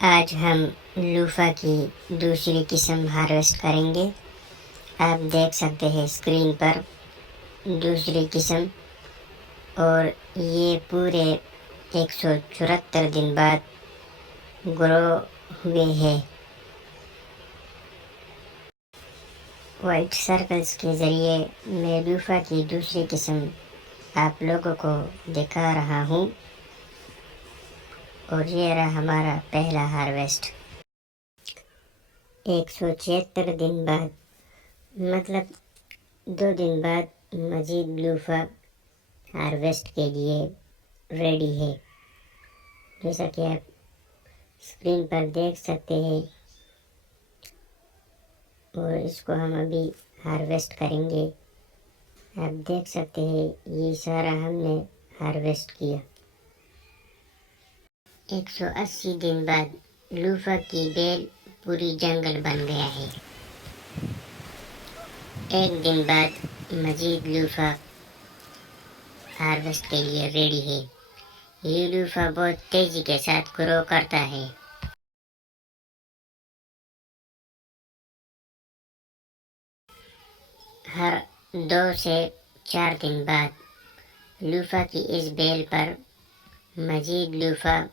आज हम लूफा की दूसरी किस्म हार्वेस्ट करेंगे। आप देख सकते हैं स्क्रीन पर दूसरी किस्म, और ये पूरे 174 दिन बाद ग्रो हुए हैं। वाइट सर्कल्स के ज़रिए मैं लूफा की दूसरी किस्म आप लोगों को दिखा रहा हूँ, और ये रहा हमारा पहला हार्वेस्ट। 176 दिन बाद, मतलब 2 दिन बाद मजीद लूफा हार्वेस्ट के लिए रेडी है। जैसा कि आप स्क्रीन पर देख सकते हैं, और इसको हम अभी हार्वेस्ट करेंगे। आप देख सकते हैं ये सारा हमने हार्वेस्ट किया। 180 दिन बाद लूफा की बेल पूरी जंगल बन गया है। एक दिन बाद मजीद लूफा हार्वेस्ट के लिए रेडी है। ये लूफा बहुत तेजी के साथ ग्रो करता है। हर 2 से 4 दिन बाद लूफा की इस बेल पर मजीद लूफा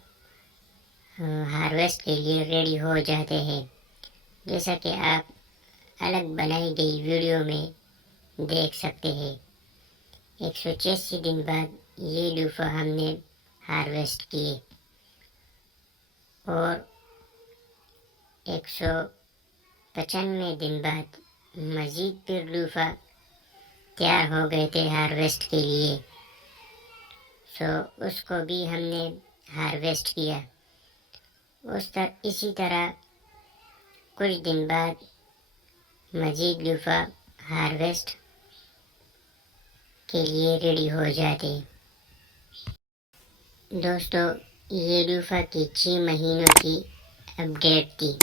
हार्वेस्ट के लिए रेडी हो जाते हैं। जैसा कि आप अलग बनाई गई वीडियो में देख सकते हैं। 186 दिन बाद ये लूफा हमने हार्वेस्ट किए, और 195 दिन बाद मजीद फिर लूफा तैयार हो गए थे हार्वेस्ट के लिए। उसको भी हमने हार्वेस्ट किया। इसी तरह कुछ दिन बाद मजीद लूफा हार्वेस्ट के लिए रेडी हो जाते। दोस्तों, ये लूफा की 6 महीनों की अपडेट थी।